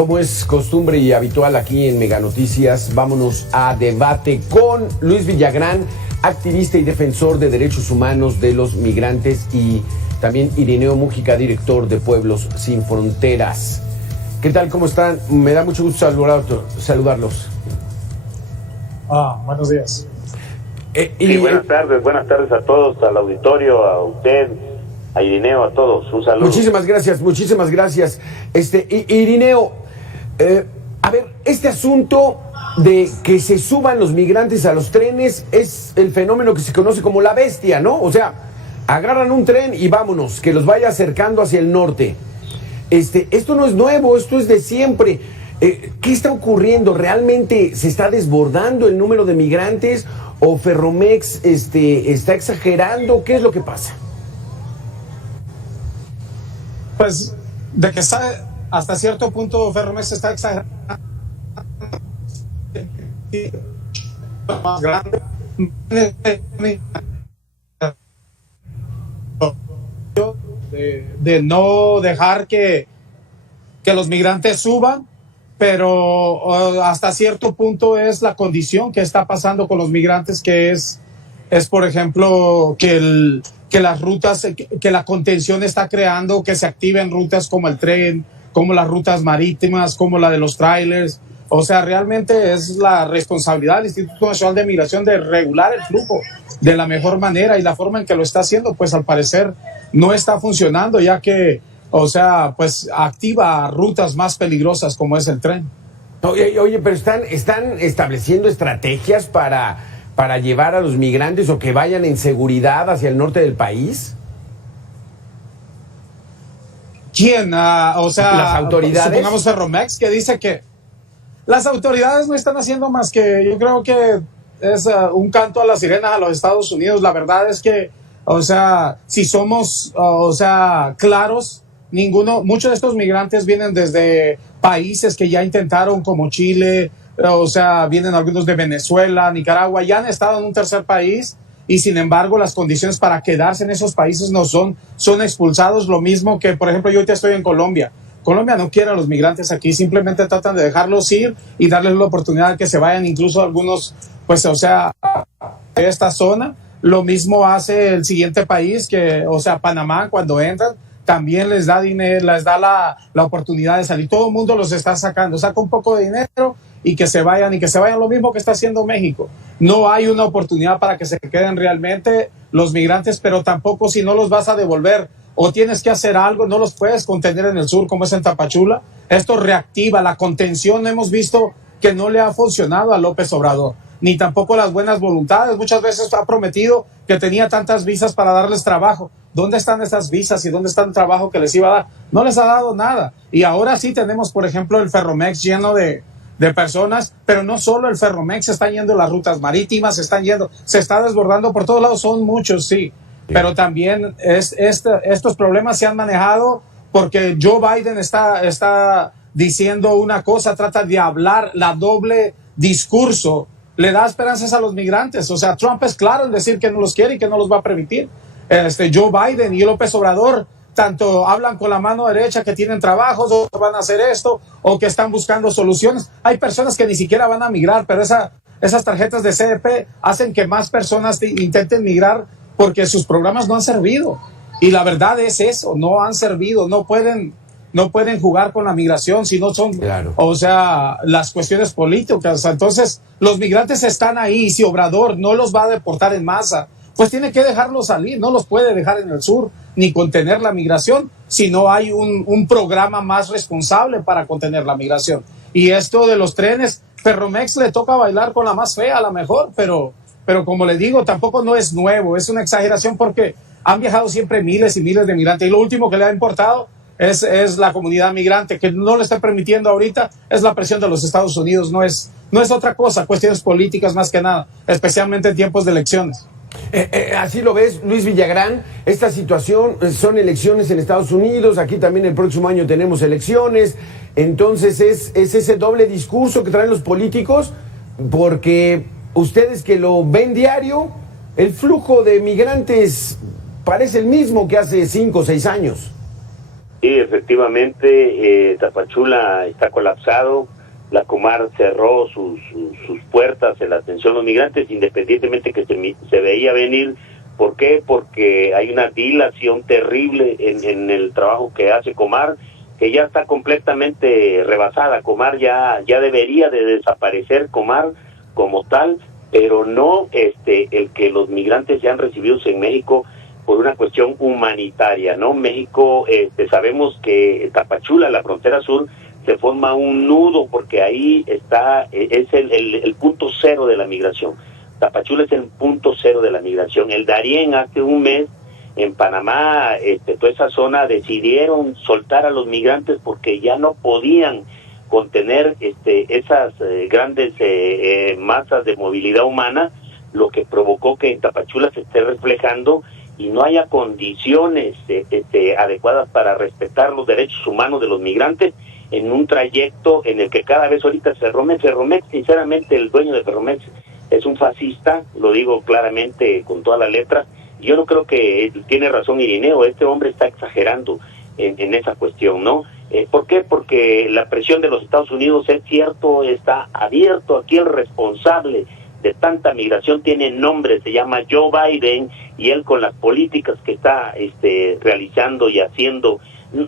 como es costumbre y habitual aquí en Mega Noticias, vámonos a debate con Luis Villagrán, activista y defensor de derechos humanos de los migrantes, y también Irineo Mújica, director de Pueblos Sin Fronteras. ¿Qué tal? ¿Cómo están? Me da mucho gusto saludarlos. Buenos días. Sí, buenas tardes a todos, al auditorio, a usted, a Irineo, a todos. Un saludo. Muchísimas gracias. Irineo, a ver, este asunto de que se suban los migrantes a los trenes es el fenómeno que se conoce como la bestia, ¿no? O sea, agarran un tren y vámonos, que los vaya acercando hacia el norte. Esto no es nuevo, esto es de siempre. ¿Qué está ocurriendo? ¿Realmente se está desbordando el número de migrantes o Ferromex está exagerando? ¿Qué es lo que pasa? Pues de que está hasta cierto punto Ferromex está exagerando. Más grande de no dejar que los migrantes suban, pero hasta cierto punto es la condición que está pasando con los migrantes, que es por ejemplo que las rutas, que la contención está creando que se activen rutas como el tren, como las rutas marítimas, como la de los trailers. O sea, realmente es la responsabilidad del Instituto Nacional de Migración de regular el flujo de la mejor manera, y la forma en que lo está haciendo, pues al parecer no está funcionando, ya que, o sea, pues activa rutas más peligrosas como es el tren. Oye, pero están estableciendo estrategias para llevar a los migrantes o que vayan en seguridad hacia el norte del país. ¿Quién? O sea, las autoridades. Supongamos Ferromex, que dice que las autoridades no están haciendo más que, yo creo que es un canto a las sirenas a los Estados Unidos. La verdad es que, o sea, si somos, claros, muchos de estos migrantes vienen desde países que ya intentaron, como Chile, o sea, vienen algunos de Venezuela, Nicaragua, ya han estado en un tercer país, y sin embargo las condiciones para quedarse en esos países no son expulsados. Lo mismo que, por ejemplo, yo ahorita estoy en Colombia. Colombia no quiere a los migrantes aquí, simplemente tratan de dejarlos ir y darles la oportunidad de que se vayan, incluso algunos, pues, o sea, de esta zona. Lo mismo hace el siguiente país, que, o sea, Panamá, cuando entran, también les da dinero, les da la oportunidad de salir. Todo el mundo los está sacando, saca un poco de dinero y que se vayan, lo mismo que está haciendo México. No hay una oportunidad para que se queden realmente los migrantes, pero tampoco, si no los vas a devolver o tienes que hacer algo, no los puedes contener en el sur, como es en Tapachula. Esto reactiva la contención. Hemos visto que no le ha funcionado a López Obrador, ni tampoco las buenas voluntades. Muchas veces ha prometido que tenía tantas visas para darles trabajo. ¿Dónde están esas visas y dónde está el trabajo que les iba a dar? No les ha dado nada. Y ahora sí tenemos, por ejemplo, el Ferromex lleno de personas, pero no solo el Ferromex, están yendo las rutas marítimas, se está desbordando por todos lados, son muchos, sí. Pero también estos problemas se han manejado porque Joe Biden está diciendo una cosa, trata de hablar la doble discurso, le da esperanzas a los migrantes. O sea, Trump es claro en decir que no los quiere y que no los va a permitir. Joe Biden y López Obrador tanto hablan con la mano derecha que tienen trabajos o van a hacer esto o que están buscando soluciones. Hay personas que ni siquiera van a migrar, pero esas tarjetas de CDP hacen que más personas intenten migrar porque sus programas no han servido. Y la verdad es eso, no han servido, no pueden jugar con la migración si no son, claro, o sea, las cuestiones políticas. Entonces, los migrantes están ahí, y si Obrador no los va a deportar en masa, pues tiene que dejarlos salir, no los puede dejar en el sur ni contener la migración si no hay un programa más responsable para contener la migración. Y esto de los trenes, Ferromex le toca bailar con la más fea a la mejor, pero como le digo, tampoco no es nuevo, es una exageración porque han viajado siempre miles y miles de migrantes, y lo último que le ha importado es la comunidad migrante, que no le está permitiendo ahorita, es la presión de los Estados Unidos, no es otra cosa, cuestiones políticas más que nada, especialmente en tiempos de elecciones. Así lo ves, Luis Villagrán. Esta situación, son elecciones en Estados Unidos, aquí también el próximo año tenemos elecciones, entonces es ese doble discurso que traen los políticos, porque ustedes que lo ven diario, el flujo de migrantes parece el mismo que hace 5 o 6 años. Sí, efectivamente, Tapachula está colapsado. La Comar cerró sus puertas en la atención a los migrantes, independientemente que se veía venir. ¿Por qué? Porque hay una dilación terrible en el trabajo que hace Comar, que ya está completamente rebasada. Comar ya debería de desaparecer, Comar como tal, pero no el que los migrantes sean recibidos en México por una cuestión humanitaria, ¿no? México, sabemos que Tapachula, la frontera sur, se forma un nudo porque ahí está, es el punto cero de la migración. Tapachula es el punto cero de la migración. El Darién hace un mes en Panamá, toda esa zona decidieron soltar a los migrantes porque ya no podían contener esas grandes masas de movilidad humana, lo que provocó que en Tapachula se esté reflejando y no haya condiciones adecuadas para respetar los derechos humanos de los migrantes en un trayecto en el que cada vez ahorita Ferromex, sinceramente el dueño de Ferromex es un fascista, lo digo claramente con todas las letras. Yo no creo que tiene razón Irineo, este hombre está exagerando en esa cuestión, ¿no? ¿Por qué? Porque la presión de los Estados Unidos, es cierto, está abierto. Aquí el responsable de tanta migración tiene nombre, se llama Joe Biden, y él con las políticas que está realizando y haciendo,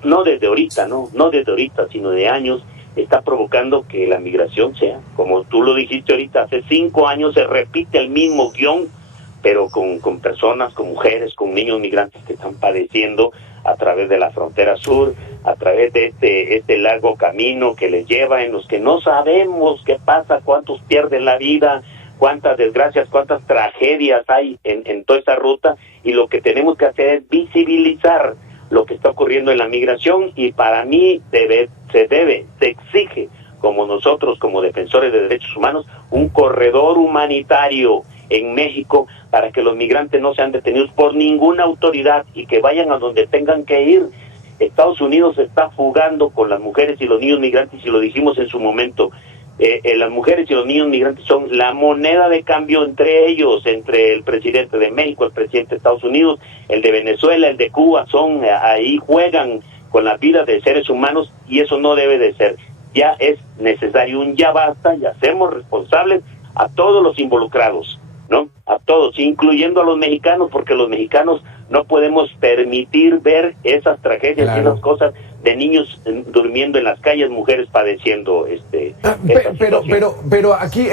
no desde ahorita, no desde ahorita, sino de años, está provocando que la migración sea, como tú lo dijiste ahorita, hace 5 años se repite el mismo guión, pero con personas, con mujeres, con niños migrantes que están padeciendo a través de la frontera sur, a través de este largo camino que les lleva, en los que no sabemos qué pasa, cuántos pierden la vida, cuántas desgracias, cuántas tragedias hay en toda esta ruta, y lo que tenemos que hacer es visibilizar lo que está ocurriendo en la migración, y para mí se exige, como nosotros, como defensores de derechos humanos, un corredor humanitario en México para que los migrantes no sean detenidos por ninguna autoridad y que vayan a donde tengan que ir. Estados Unidos se está fugando con las mujeres y los niños migrantes, y lo dijimos en su momento. Las mujeres y los niños migrantes son la moneda de cambio entre ellos, entre el presidente de México, el presidente de Estados Unidos, el de Venezuela, el de Cuba, ahí juegan con la vida de seres humanos, y eso no debe de ser. Ya es necesario un ya basta, y hacemos responsables a todos los involucrados, ¿no? A todos, incluyendo a los mexicanos, porque los mexicanos no podemos permitir ver esas tragedias, claro, y esas cosas de niños durmiendo en las calles, mujeres padeciendo pero aquí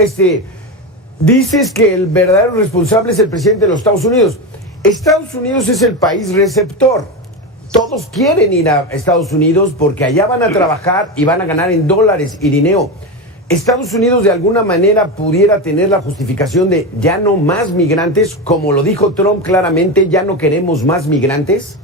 dices que el verdadero responsable es el presidente de los Estados Unidos. Estados Unidos es el país receptor. Todos quieren ir a Estados Unidos porque allá van a trabajar y van a ganar en dólares, Irineo. ¿Estados Unidos de alguna manera pudiera tener la justificación de ya no más migrantes, como lo dijo Trump claramente, ya no queremos más migrantes?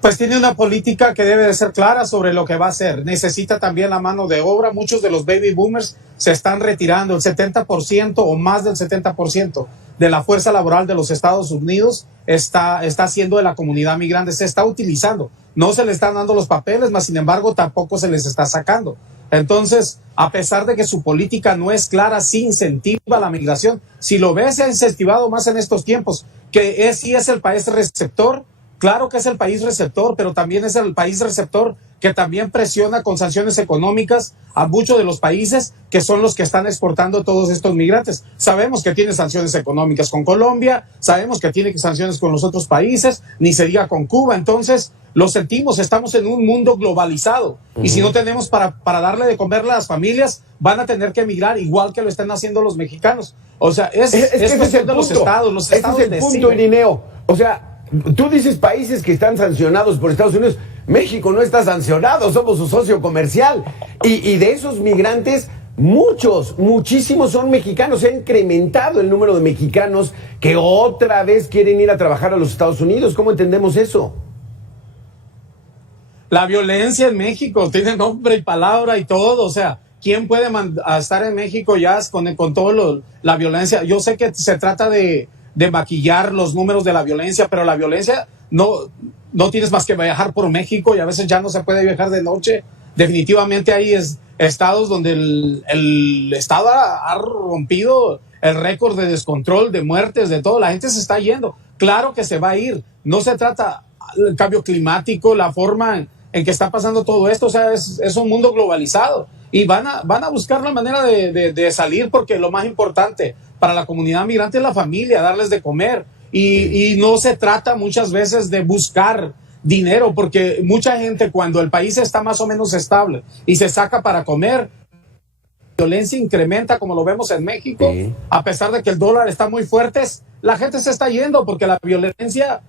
Pues tiene una política que debe de ser clara sobre lo que va a hacer. Necesita también la mano de obra. Muchos de los baby boomers se están retirando. El 70% o más del 70% de la fuerza laboral de los Estados Unidos está siendo de la comunidad migrante. Se está utilizando. No se le están dando los papeles, mas sin embargo tampoco se les está sacando. Entonces, a pesar de que su política no es clara, sí incentiva la migración. Si lo ves, se ha incentivado más en estos tiempos, que sí es el país receptor. Claro que es el país receptor, pero también es el país receptor que también presiona con sanciones económicas a muchos de los países que son los que están exportando todos estos migrantes. Sabemos que tiene sanciones económicas con Colombia, sabemos que tiene sanciones con los otros países, ni se diga con Cuba. Entonces, lo sentimos, estamos en un mundo globalizado. Y si no tenemos para darle de comer a las familias, van a tener que emigrar igual que lo están haciendo los mexicanos. O sea, es cuestión de los estados. Los estados ese es el punto, Irineo. O sea, tú dices países que están sancionados por Estados Unidos. México no está sancionado, somos su socio comercial. Y de esos migrantes, muchísimos son mexicanos. Se ha incrementado el número de mexicanos que otra vez quieren ir a trabajar a los Estados Unidos. ¿Cómo entendemos eso? La violencia en México tiene nombre y palabra y todo. O sea, ¿quién puede estar en México ya con todo la violencia? Yo sé que se trata de maquillar los números de la violencia, pero la violencia no tienes más que viajar por México, y a veces ya no se puede viajar de noche. Definitivamente hay estados donde el estado ha rompido el récord de descontrol, de muertes, de todo. La gente se está yendo. Claro que se va a ir. No se trata, el cambio climático, la forma en que está pasando todo esto. O sea, es un mundo globalizado y van a buscar la manera de salir, porque lo más importante para la comunidad migrante es la familia, darles de comer. Y no se trata muchas veces de buscar dinero, porque mucha gente, cuando el país está más o menos estable y se saca para comer, la violencia incrementa, como lo vemos en México. Sí. A pesar de que el dólar está muy fuerte, la gente se está yendo porque la violencia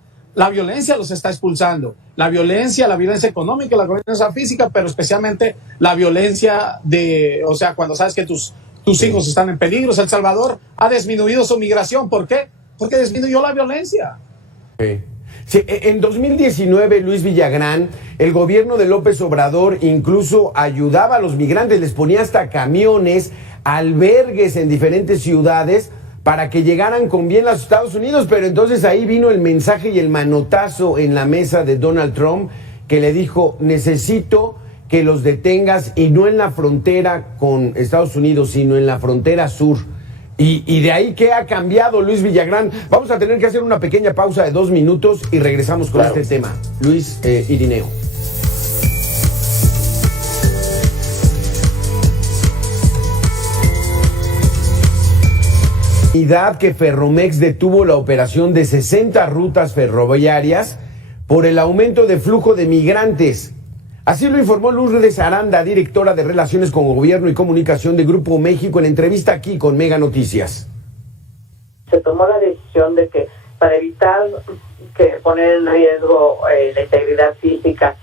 los está expulsando. La violencia económica, la violencia física, pero especialmente la violencia o sea, cuando sabes que tus hijos están en peligro. El Salvador ha disminuido su migración. ¿Por qué? Porque disminuyó la violencia. Sí. Sí, en 2019, Luis Villagrán, el gobierno de López Obrador incluso ayudaba a los migrantes, les ponía hasta camiones, albergues en diferentes ciudades para que llegaran con bien a los Estados Unidos, pero entonces ahí vino el mensaje y el manotazo en la mesa de Donald Trump, que le dijo: necesito que los detengas, y no en la frontera con Estados Unidos, sino en la frontera sur. Y de ahí, ¿qué ha cambiado, Luis Villagrán? Vamos a tener que hacer una pequeña pausa de 2 minutos y regresamos con este tema. Luis Irineo. Que Ferromex detuvo la operación de 60 rutas ferroviarias por el aumento de flujo de migrantes. Así lo informó Lourdes Aranda, directora de Relaciones con Gobierno y Comunicación de Grupo México, en entrevista aquí con Mega Noticias. Se tomó la decisión de que, para evitar poner en riesgo la integridad física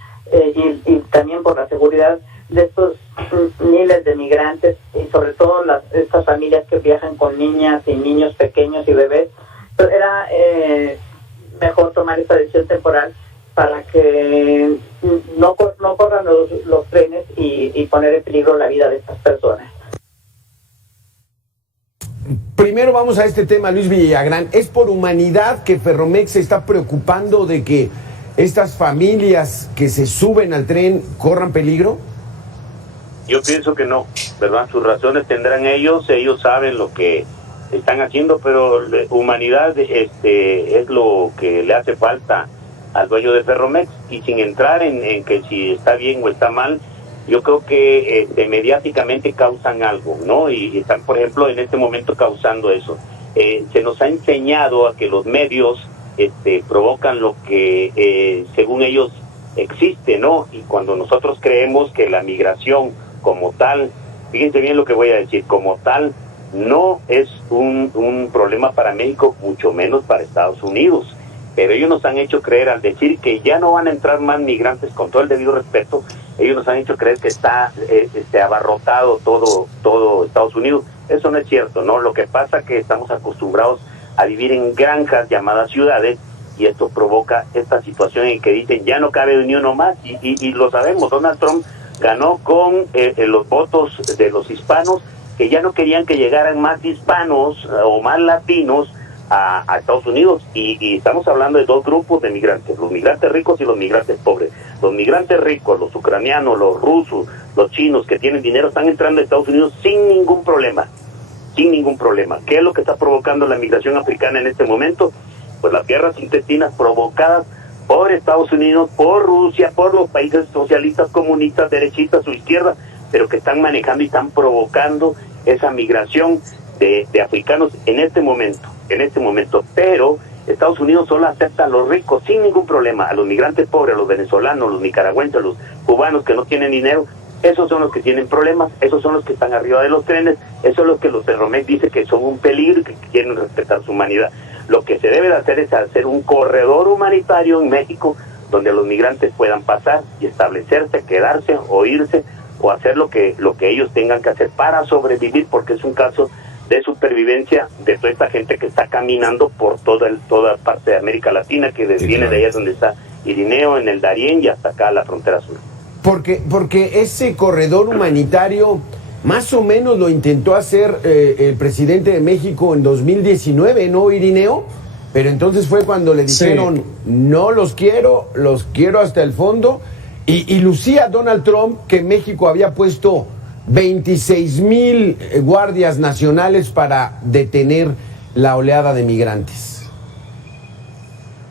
y también por la seguridad de estos miles de migrantes, y sobre todo estas familias que viajan con niñas y niños pequeños y bebés, pues era mejor tomar esta decisión temporal para que no corran los trenes y poner en peligro la vida de estas personas. Primero vamos a este tema, Luis Villagrán. ¿Es por humanidad que Ferromex se está preocupando de que estas familias que se suben al tren corran peligro? Yo pienso que no, ¿verdad? Sus razones tendrán ellos saben lo que están haciendo, pero humanidad es lo que le hace falta al dueño de Ferromex, y sin entrar en que si está bien o está mal, yo creo que mediáticamente causan algo, ¿no? Y están, por ejemplo, en este momento causando eso. Se nos ha enseñado a que los medios provocan lo que según ellos existe, ¿no? Y cuando nosotros creemos que la migración como tal, fíjense bien lo que voy a decir, como tal, no es un problema para México, mucho menos para Estados Unidos. Pero ellos nos han hecho creer, al decir que ya no van a entrar más migrantes, con todo el debido respeto, ellos nos han hecho creer que está abarrotado todo Estados Unidos. Eso no es cierto, ¿no? Lo que pasa es que estamos acostumbrados a vivir en granjas llamadas ciudades, y esto provoca esta situación en que dicen ya no cabe ni uno más, y lo sabemos. Donald Trump ganó con los votos de los hispanos, que ya no querían que llegaran más hispanos o más latinos a Estados Unidos, y estamos hablando de dos grupos de migrantes: los migrantes ricos y los migrantes pobres. Los migrantes ricos, los ucranianos, los rusos, los chinos que tienen dinero, están entrando a Estados Unidos sin ningún problema. ¿Qué es lo que está provocando la migración africana en este momento? Pues las guerras intestinas provocadas por Estados Unidos, por Rusia, por los países socialistas, comunistas, derechistas o izquierda, pero que están manejando y están provocando esa migración de africanos en este momento. Pero Estados Unidos solo acepta a los ricos sin ningún problema. A los migrantes pobres, a los venezolanos, los nicaragüenses, a los cubanos que no tienen dinero, esos son los que tienen problemas, esos son los que están arriba de los trenes, esos son los que los Ferromex dice que son un peligro y que quieren respetar su humanidad. Lo que se debe de hacer es hacer un corredor humanitario en México donde los migrantes puedan pasar y establecerse, quedarse o irse, o hacer lo que ellos tengan que hacer para sobrevivir, porque es un caso de supervivencia de toda esta gente que está caminando por toda parte de América Latina, que viene de allá donde está Irineo, en el Darién y hasta acá a la frontera sur. Porque ese corredor humanitario más o menos lo intentó hacer el presidente de México en 2019, ¿no, Irineo? Pero entonces fue cuando le dijeron, no los quiero hasta el fondo, y lucía Donald Trump que México había puesto 26,000 guardias nacionales para detener la oleada de migrantes.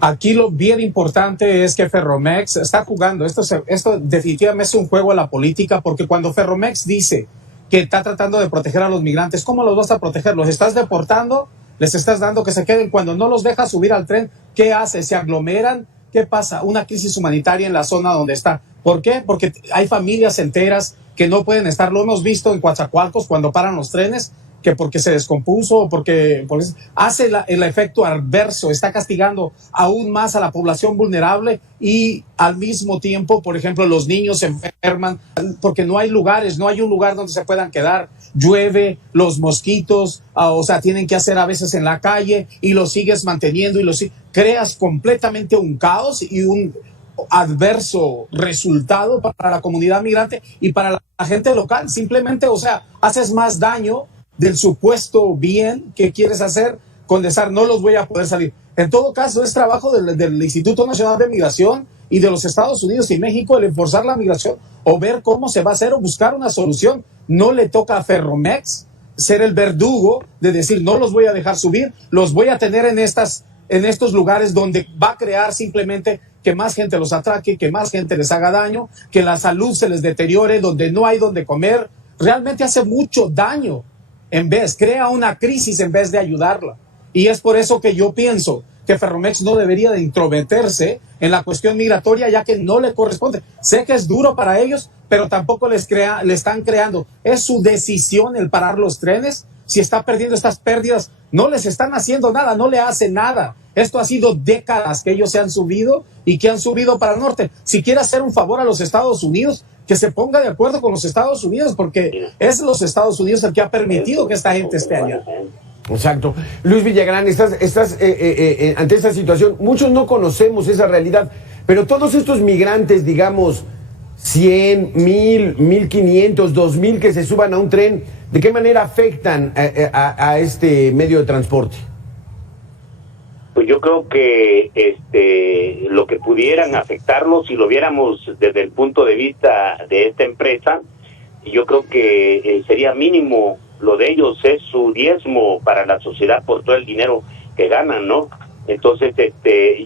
Aquí lo bien importante es que Ferromex está jugando. Esto definitivamente es un juego a la política, porque cuando Ferromex dice que está tratando de proteger a los migrantes, ¿cómo los vas a proteger? ¿Los estás deportando? ¿Les estás dando que se queden? Cuando no los dejas subir al tren, ¿qué hace? ¿Se aglomeran? ¿Qué pasa? Una crisis humanitaria en la zona donde está. ¿Por qué? Porque hay familias enteras que no pueden estar. Lo hemos visto en Coatzacoalcos cuando paran los trenes, que porque se descompuso o porque hace el efecto adverso, está castigando aún más a la población vulnerable, y al mismo tiempo, por ejemplo, los niños se enferman porque no hay lugares, no hay un lugar donde se puedan quedar. Llueve, los mosquitos, o sea, tienen que hacer a veces en la calle, y lo sigues manteniendo y creas completamente un caos y un adverso resultado para la comunidad migrante y para la gente local. Simplemente, o sea, haces más daño del supuesto bien que quieres hacer con decir no los voy a poder salir. En todo caso, es trabajo del Instituto Nacional de Migración y de los Estados Unidos y México el enforzar la migración o ver cómo se va a hacer o buscar una solución. No le toca a Ferromex ser el verdugo de decir no los voy a dejar subir, los voy a tener en estos lugares donde va a crear simplemente que más gente los atraque, que más gente les haga daño, que la salud se les deteriore, donde no hay donde comer. Realmente hace mucho daño. Crea una crisis en vez de ayudarla. Y es por eso que yo pienso que Ferromex no debería de intrometerse en la cuestión migratoria, ya que no le corresponde. Sé que es duro para ellos, pero tampoco le están creando. Es su decisión el parar los trenes. Si está perdiendo estas pérdidas, no les están haciendo nada, no le hacen nada. Esto ha sido décadas que ellos se han subido y que han subido para el norte. Si quiere hacer un favor a los Estados Unidos, que se ponga de acuerdo con los Estados Unidos, porque es los Estados Unidos el que ha permitido que esta gente esté allá. Exacto. Luis Villagrán, estás ante esta situación. Muchos no conocemos esa realidad, pero todos estos migrantes, digamos, 100, 1000, 1500, 2000 que se suban a un tren, ¿de qué manera afectan a este medio de transporte? Pues yo creo que lo que pudieran afectarlos, si lo viéramos desde el punto de vista de esta empresa, yo creo que sería mínimo. Lo de ellos es su diezmo para la sociedad por todo el dinero que ganan, ¿no? Entonces,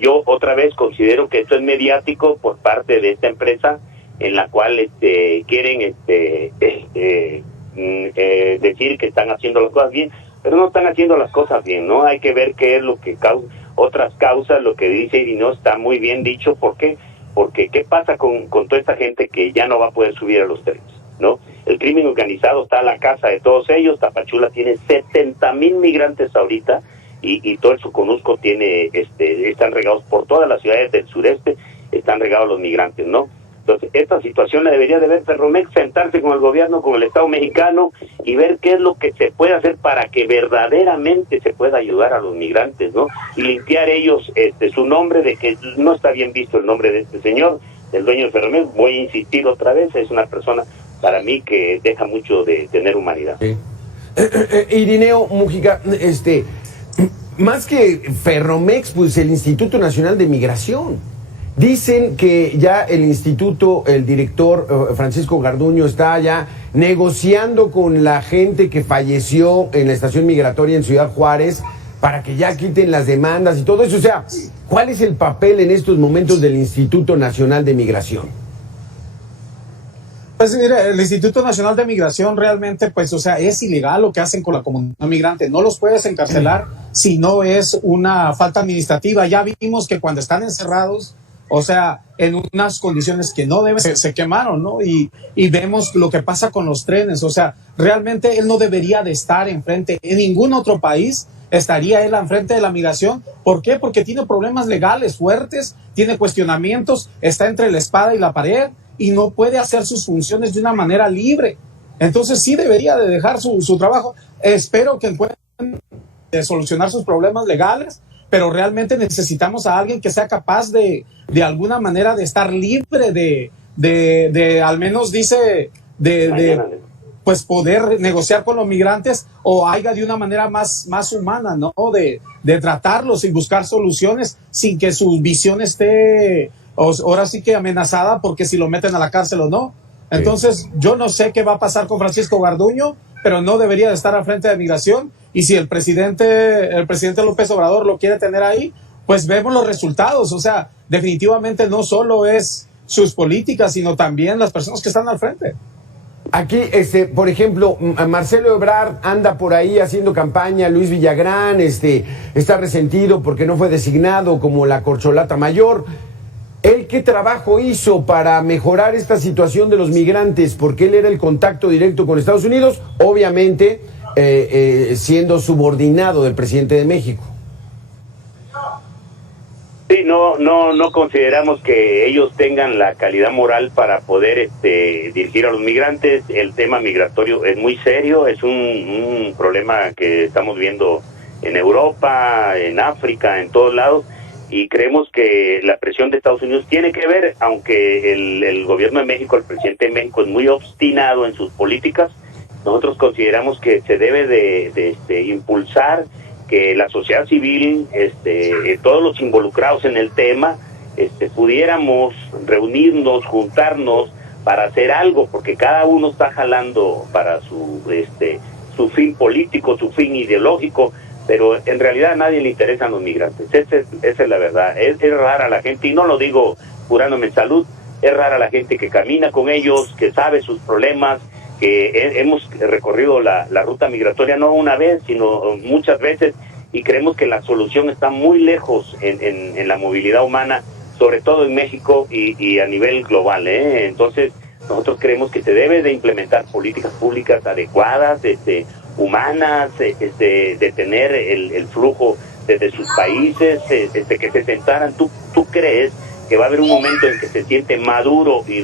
yo otra vez considero que esto es mediático por parte de esta empresa, en la cual quieren decir que están haciendo las cosas bien, pero no están haciendo las cosas bien, ¿no? Hay que ver qué es lo que otras causas. Lo que dice Irineo está muy bien dicho. ¿Por qué? Porque ¿qué pasa con toda esta gente que ya no va a poder subir a los trenes, ¿no? El crimen organizado está a la casa de todos ellos. Tapachula tiene 70,000 migrantes ahorita, y todo el Soconusco tiene, están regados por todas las ciudades del sureste, están regados los migrantes, ¿no? Entonces, esta situación la debería de ver Ferromex, sentarse con el gobierno, con el Estado mexicano, y ver qué es lo que se puede hacer para que verdaderamente se pueda ayudar a los migrantes, ¿no? Y limpiar ellos su nombre, de que no está bien visto el nombre de este señor, del dueño de Ferromex. Voy a insistir otra vez, es una persona, para mí, que deja mucho de tener humanidad. Sí. Irineo Mújica, más que Ferromex, pues el Instituto Nacional de Migración. Dicen que ya el instituto, el director Francisco Garduño, está ya negociando con la gente que falleció en la estación migratoria en Ciudad Juárez para que ya quiten las demandas y todo eso. O sea, ¿cuál es el papel en estos momentos del Instituto Nacional de Migración? Pues mire, el Instituto Nacional de Migración realmente, pues, o sea, es ilegal lo que hacen con la comunidad migrante. No los puedes encarcelar si no es una falta administrativa. Ya vimos que cuando están encerrados, o sea, en unas condiciones que no deben, se quemaron, ¿no? Y vemos lo que pasa con los trenes. O sea, realmente él no debería de estar enfrente. En ningún otro país estaría él enfrente de la migración. ¿Por qué? Porque tiene problemas legales fuertes, tiene cuestionamientos, está entre la espada y la pared y no puede hacer sus funciones de una manera libre. Entonces sí debería de dejar su trabajo. Espero que encuentren solucionar sus problemas legales, pero realmente necesitamos a alguien que sea capaz de alguna manera de estar libre de al menos dice, pues poder negociar con los migrantes, o haya de una manera más humana, ¿no? De tratarlos y buscar soluciones sin que su visión esté ahora sí que amenazada porque si lo meten a la cárcel o no. Entonces, yo no sé qué va a pasar con Francisco Garduño, pero no debería de estar al frente de migración. Y si el presidente López Obrador lo quiere tener ahí, pues vemos los resultados. O sea, definitivamente no solo es sus políticas, sino también las personas que están al frente. Aquí, por ejemplo, Marcelo Ebrard anda por ahí haciendo campaña, Luis Villagrán, está resentido porque no fue designado como la corcholata mayor. ¿Él qué trabajo hizo para mejorar esta situación de los migrantes? Porque él era el contacto directo con Estados Unidos, obviamente siendo subordinado del presidente de México. Sí, no consideramos que ellos tengan la calidad moral para poder dirigir a los migrantes. El tema migratorio es muy serio, es un problema que estamos viendo en Europa, en África, en todos lados, y creemos que la presión de Estados Unidos tiene que ver, aunque el gobierno de México, el presidente de México es muy obstinado en sus políticas. Nosotros consideramos que se debe de impulsar que la sociedad civil, todos los involucrados en el tema, pudiéramos reunirnos, juntarnos para hacer algo, porque cada uno está jalando para su fin político, su fin ideológico, pero en realidad a nadie le interesan los migrantes. Esa es la verdad. Es rara la gente, y no lo digo curándome en salud, es rara la gente que camina con ellos, que sabe sus problemas, que hemos recorrido la ruta migratoria no una vez, sino muchas veces, y creemos que la solución está muy lejos en la movilidad humana, sobre todo en México y a nivel global, ¿eh? Entonces, nosotros creemos que se debe de implementar políticas públicas adecuadas, humanas, de tener el flujo desde sus países, que se sentaran. ¿Tú crees que va a haber un momento en que se siente Maduro y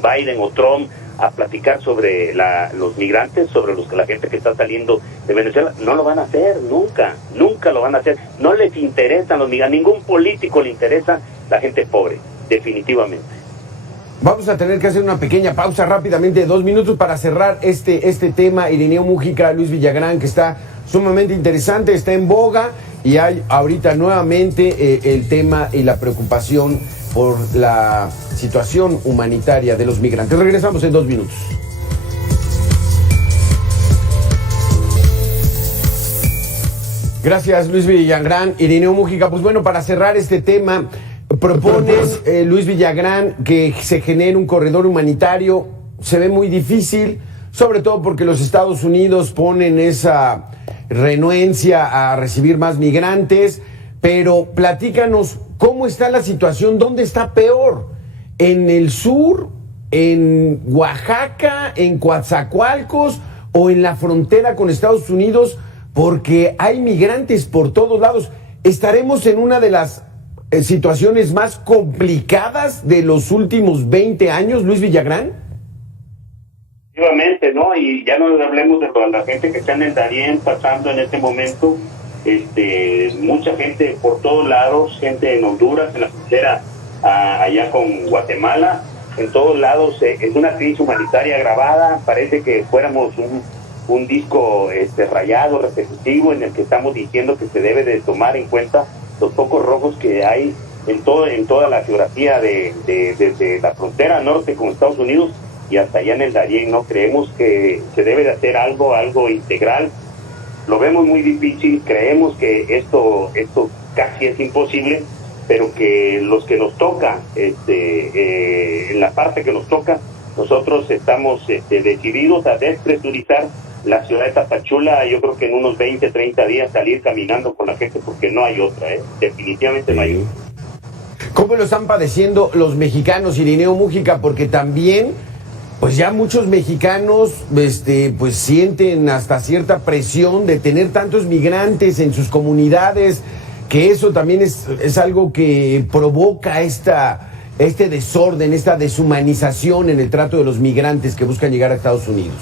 Biden o Trump a platicar sobre los migrantes, sobre la gente que está saliendo de Venezuela? No lo van a hacer, nunca lo van a hacer. No les interesan los migrantes, ningún político le interesa la gente pobre, definitivamente. Vamos a tener que hacer una pequeña pausa rápidamente de 2 minutos para cerrar este tema. Irineo Múgica, Luis Villagrán, que está sumamente interesante, está en boga, y hay ahorita nuevamente el tema y la preocupación por la situación humanitaria de los migrantes. Regresamos en 2 minutos. Gracias, Luis Villagrán. Irineo Múgica, pues bueno, para cerrar este tema, propones, Luis Villagrán, que se genere un corredor humanitario. Se ve muy difícil, sobre todo porque los Estados Unidos ponen esa renuencia a recibir más migrantes, pero platícanos cómo está la situación, dónde está peor, en el sur, en Oaxaca, en Coatzacoalcos o en la frontera con Estados Unidos, porque hay migrantes por todos lados. ¿Estaremos en una de las situaciones más complicadas de los últimos 20 años, Luis Villagrán? Efectivamente, ¿no? Y ya no hablemos de toda la gente que está en el Darién pasando en este momento, mucha gente por todos lados, gente en Honduras, en la frontera allá con Guatemala, en todos lados. Es una crisis humanitaria agravada. Parece que fuéramos un disco rayado, repetitivo, en el que estamos diciendo que se debe de tomar en cuenta los focos rojos que hay en toda la geografía desde la frontera norte con Estados Unidos y hasta allá en el Darién. No creemos que se debe de hacer algo integral. Lo vemos muy difícil, creemos que esto casi es imposible, pero que los que nos toca, en la parte que nos toca, nosotros estamos decididos a despresurizar la ciudad de Tapachula. Yo creo que en unos 20, 30 días salir caminando con la gente, porque no hay otra, definitivamente no hay otra. ¿Cómo lo están padeciendo los mexicanos, Irineo Múgica? Porque también, pues ya muchos mexicanos, pues sienten hasta cierta presión de tener tantos migrantes en sus comunidades, que eso también es algo que provoca este desorden, esta deshumanización en el trato de los migrantes que buscan llegar a Estados Unidos.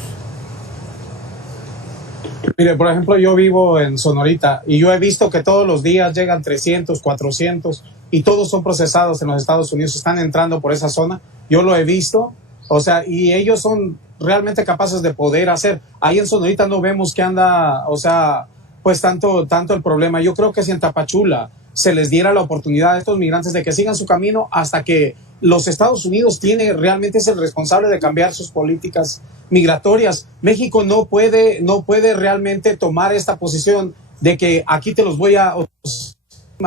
Mire, por ejemplo, yo vivo en Sonorita y yo he visto que todos los días llegan 300, 400 y todos son procesados en los Estados Unidos, están entrando por esa zona. Yo lo he visto, o sea, y ellos son realmente capaces de poder hacer. Ahí en Sonorita no vemos que anda, o sea, pues tanto el problema. Yo creo que si en Tapachula se les diera la oportunidad a estos migrantes de que sigan su camino hasta que los Estados Unidos realmente es el responsable de cambiar sus políticas migratorias. México no puede realmente tomar esta posición de que aquí te los voy a...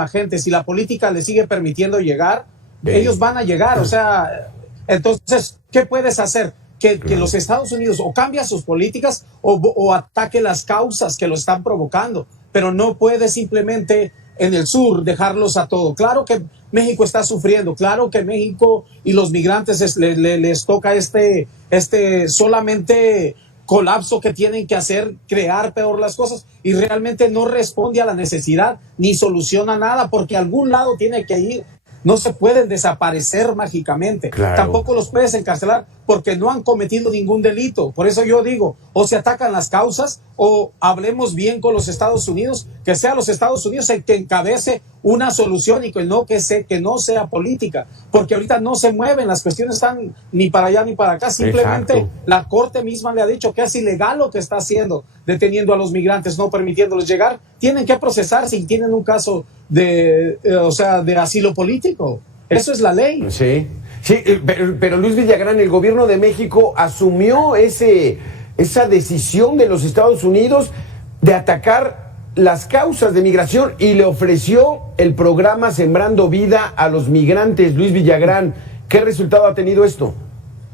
gente, si la política le sigue permitiendo llegar, ellos van a llegar. O sea, entonces, ¿qué puedes hacer? Que los Estados Unidos o cambia sus políticas o ataque las causas que lo están provocando, pero no puede simplemente en el sur dejarlos a todo. Claro que México está sufriendo, claro que México y los migrantes les toca solamente colapso que tienen que hacer, crear peor las cosas, y realmente no responde a la necesidad ni soluciona nada, porque a algún lado tiene que ir. No se pueden desaparecer mágicamente. Claro. Tampoco los puedes encarcelar porque no han cometido ningún delito. Por eso yo digo, o se atacan las causas o hablemos bien con los Estados Unidos, que sea los Estados Unidos el que encabece una solución y que no sea política. Porque ahorita no se mueven, las cuestiones están ni para allá ni para acá. Simplemente Exacto. la Corte misma le ha dicho que es ilegal lo que está haciendo, deteniendo a los migrantes, no permitiéndoles llegar. Tienen que procesar si tienen un caso de asilo político. Eso es la ley. Sí, pero Luis Villagrán, el gobierno de México asumió esa decisión de los Estados Unidos de atacar las causas de migración y le ofreció el programa Sembrando Vida a los migrantes. Luis Villagrán, ¿qué resultado ha tenido esto?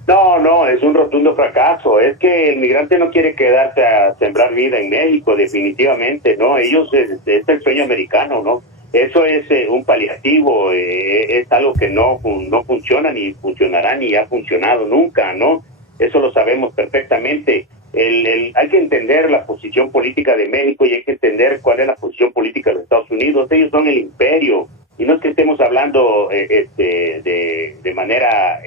No, es un rotundo fracaso. Es que el migrante no quiere quedarse a sembrar vida en México, definitivamente, ¿no? Ellos, es el sueño americano, ¿no? Eso es un paliativo, es algo que no funciona, ni funcionará, ni ha funcionado nunca, ¿no? Eso lo sabemos perfectamente. Hay que entender la posición política de México y hay que entender cuál es la posición política de los Estados Unidos. Ellos son el imperio, y no es que estemos hablando de manera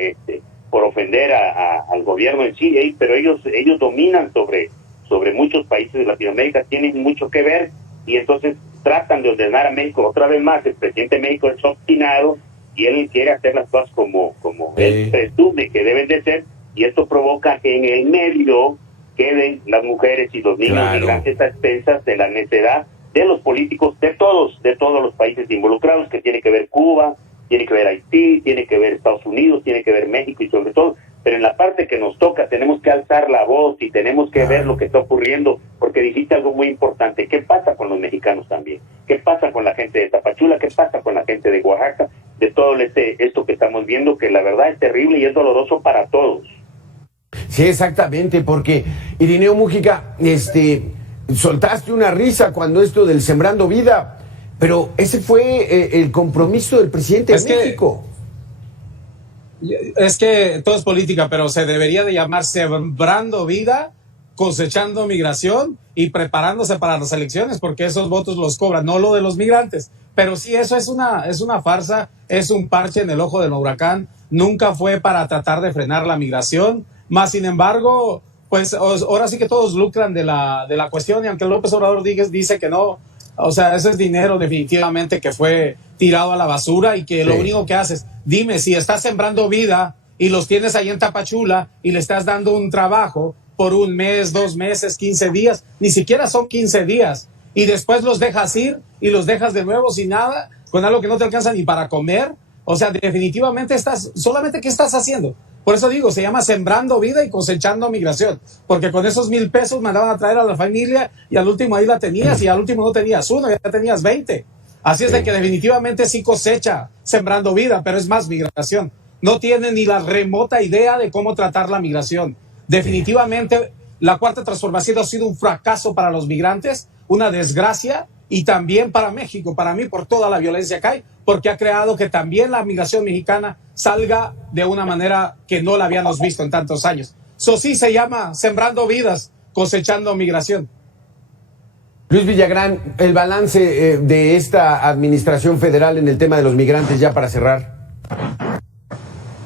por ofender al gobierno en sí, pero ellos dominan sobre muchos países de Latinoamérica, tienen mucho que ver, y entonces tratan de ordenar a México otra vez más. El presidente de México es obstinado y él quiere hacer las cosas como él presume que deben de ser, y esto provoca que en el medio queden las mujeres y los niños migrantes a expensas de la necedad de los políticos de todos los países involucrados, que tiene que ver Cuba, tiene que ver Haití, tiene que ver Estados Unidos, tiene que ver México, y sobre todo, pero en la parte que nos toca tenemos que alzar la voz y tenemos que ver lo que está ocurriendo, porque dijiste algo muy importante. ¿Qué pasa con los mexicanos también? ¿Qué pasa con la gente de Tapachula? ¿Qué pasa con la gente de Oaxaca? De todo esto que estamos viendo, que la verdad es terrible y es doloroso para todos. Sí, exactamente, porque Irineo Múgica, soltaste una risa cuando esto del Sembrando Vida, pero ese fue el compromiso del presidente de México. Es que todo es política, pero se debería de llamar Sembrando Vida, Cosechando Migración y preparándose para las elecciones, porque esos votos los cobran, no lo de los migrantes. Pero sí, eso es una farsa, es un parche en el ojo del huracán. Nunca fue para tratar de frenar la migración, más sin embargo, pues ahora sí que todos lucran de la cuestión, y aunque López Obrador dice que no, o sea, ese es dinero definitivamente que fue tirado a la basura, y que lo único que haces, dime, si estás sembrando vida y los tienes ahí en Tapachula y le estás dando un trabajo por un mes, 2 meses, 15 días, ni siquiera son 15 días, y después los dejas ir y los dejas de nuevo sin nada, con algo que no te alcanza ni para comer. O sea, definitivamente solamente ¿qué estás haciendo? Por eso digo, se llama Sembrando Vida y Cosechando Migración, porque con esos 1,000 pesos mandaban a traer a la familia, y al último ahí la tenías, y al último no tenías uno, ya tenías 20. Así es de que definitivamente sí cosecha Sembrando Vida, pero es más migración. No tiene ni la remota idea de cómo tratar la migración. Definitivamente la Cuarta Transformación ha sido un fracaso para los migrantes, una desgracia, y también para México, para mí, por toda la violencia que hay, porque ha creado que también la migración mexicana salga de una manera que no la habíamos visto en tantos años. Eso sí se llama Sembrando Vidas, Cosechando Migración. Luis Villagrán, el balance de esta administración federal en el tema de los migrantes, ya para cerrar.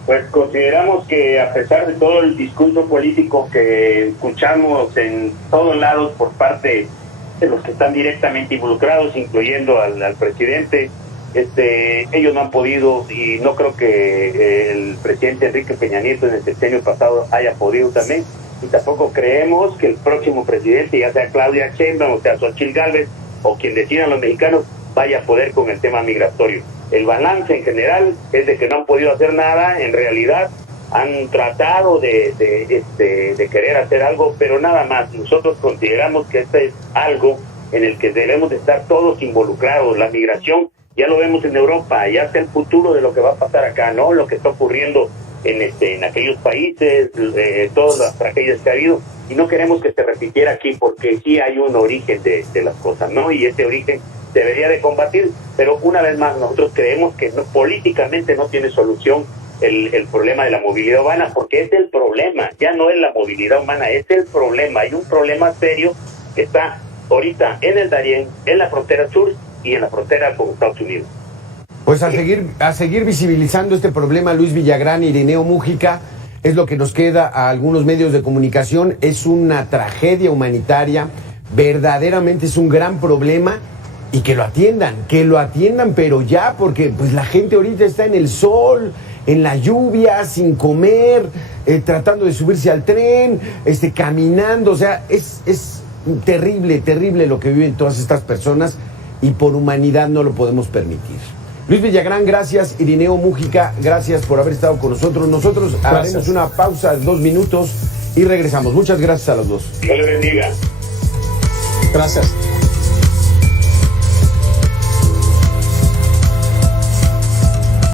Pues consideramos que, a pesar de todo el discurso político que escuchamos en todos lados por parte de los que están directamente involucrados, incluyendo al presidente, ellos no han podido, y no creo que el presidente Enrique Peña Nieto en el sexenio pasado haya podido también, y tampoco creemos que el próximo presidente, ya sea Claudia Sheinbaum, o sea Xochitl Gálvez, o quien decidan los mexicanos, vaya a poder con el tema migratorio. El balance en general es de que no han podido hacer nada. En realidad han tratado de querer hacer algo, pero nada más. Nosotros consideramos que este es algo en el que debemos de estar todos involucrados. La migración Ya lo vemos en Europa, ya está el futuro de lo que va a pasar acá, ¿no? Lo que está ocurriendo en aquellos países, todas las tragedias que ha habido, y no queremos que se repitiera aquí, porque sí hay un origen de las cosas, ¿no? Y ese origen debería de combatir, pero una vez más nosotros creemos que no, políticamente no tiene solución el problema de la movilidad humana, porque es el problema, ya no es la movilidad humana, es el problema. Hay un problema serio que está ahorita en el Darién, en la frontera sur y en la frontera con Estados Unidos. Pues a seguir visibilizando este problema, Luis Villagrán, Irineo Múgica, es lo que nos queda a algunos medios de comunicación. Es una tragedia humanitaria, verdaderamente es un gran problema, y que lo atiendan, pero ya, porque pues la gente ahorita está en el sol, en la lluvia, sin comer, tratando de subirse al tren, caminando, o sea, es terrible lo que viven todas estas personas, y por humanidad no lo podemos permitir. Luis Villagrán, gracias. Irineo Múgica, gracias por haber estado con nosotros. Nosotros haremos una pausa de 2 minutos y regresamos. Muchas gracias a los dos. Que le bendiga. Gracias.